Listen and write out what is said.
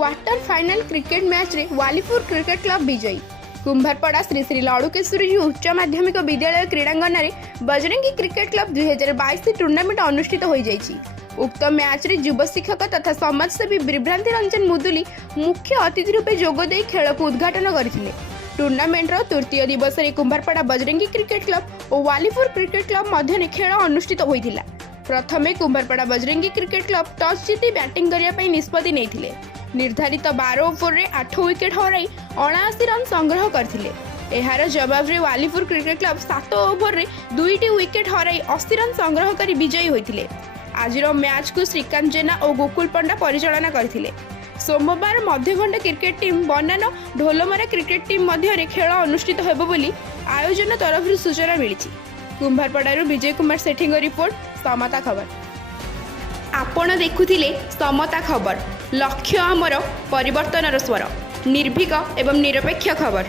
Quarter final cricket match रे Walipur cricket club विजयी। कुंभारपड़ा श्री श्री लड़ुकेश्वरी उच्च माध्यमिक विद्यालय क्रीड़ांगन में बजरंगी क्रिकेट क्लब 2022 टूर्नामेंट अनुष्ठित हो जाइछि। उक्त मैच रे युव शिक्षक तथा समाजसेवी बिभ्रांति रंजन मुदुली मुख्य अतिथि रूपे जोगदे खेल को उद्घाटन करथिले। टूर्नामेंट तृतीय दिवस रे कुंभारपड़ा बजरंगी क्रिकेट क्लब और वालीपुर क्रिकेट क्लब मध्य खेल अनुष्ठित होइथिला। प्रथमे कुंभारपड़ा बजरंगी क्रिकेट क्लब टॉस जीति बैटिंग करिया पई निष्पत्ति नेइथिले। निर्धारित 12 ओवर रे 8 विकेट हराई 79 रन संग्रह करथिले। एहार जवाब रे वालीपुर क्रिकेट क्लब 7 ओवर रे 2टी विकेट हराई 80 रन संग्रह करी विजयी होइथिले। आजिर मैच को श्रीकांत जेना और गोकुल पंडा परिचालना करथिले। सोमवार मध्यखंड क्रिकेट टीम बनान ढोलमारा क्रिकेट टीम मध्य खेल अनुष्ठित हेबो बोली आयोजन तरफ सूचना मिली। कुंभारपड़ारू विजय कुमार सेठी रिपोर्ट, समता खबर। आपण देखुथिले समता खबर। लक्ष्य आमर परिवर्तनर स्वर, निर्भीक एवं निरपेक्ष खबर।